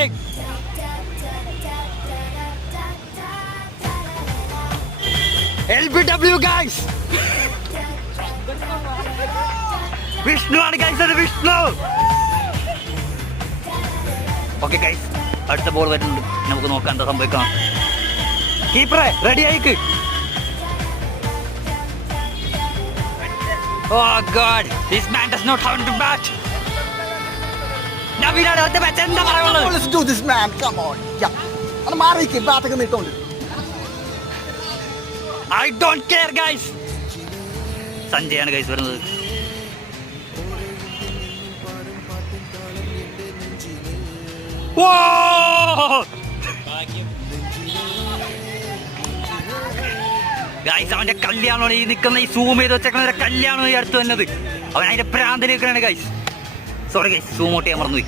starting. LBW guys. Vishnu ആണ് guys, അത് Vishnu. Okay guys, അടുത്ത ബോൾ വരുന്നുണ്ട്, നമുക്ക് നോക്കാം എന്താ സംഭവിക്കാം. കീപ്പറെ റെഡി ആയിക്ക്. Oh God, this man does not have to bat. നവീനാണ് അടുത്ത ബാറ്റ്. എന്താ പറയുന്നത്? Let's do this man, come on. അത് മാറിക്ക്, ബാറ്റൊക്കെ നീട്ടോണ്ട്. I don't care guys. സഞ്ജയാണ് ഗൈസ് വരുന്നത്. ഗൈസ്, അവന്റെ കല്യാണമാണ് ഈ നിൽക്കുന്ന, ഈ സൂം ചെയ്ത് വെച്ചേക്കുന്ന കല്യാണം ഈ അടുത്ത് വന്നത്. അവൻ അതിന്റെ പ്രാന്തിൽ നിൽക്കണാണ് guys. Sorry guys, zoom out ചെയ്യാൻ മറന്നുപോയി.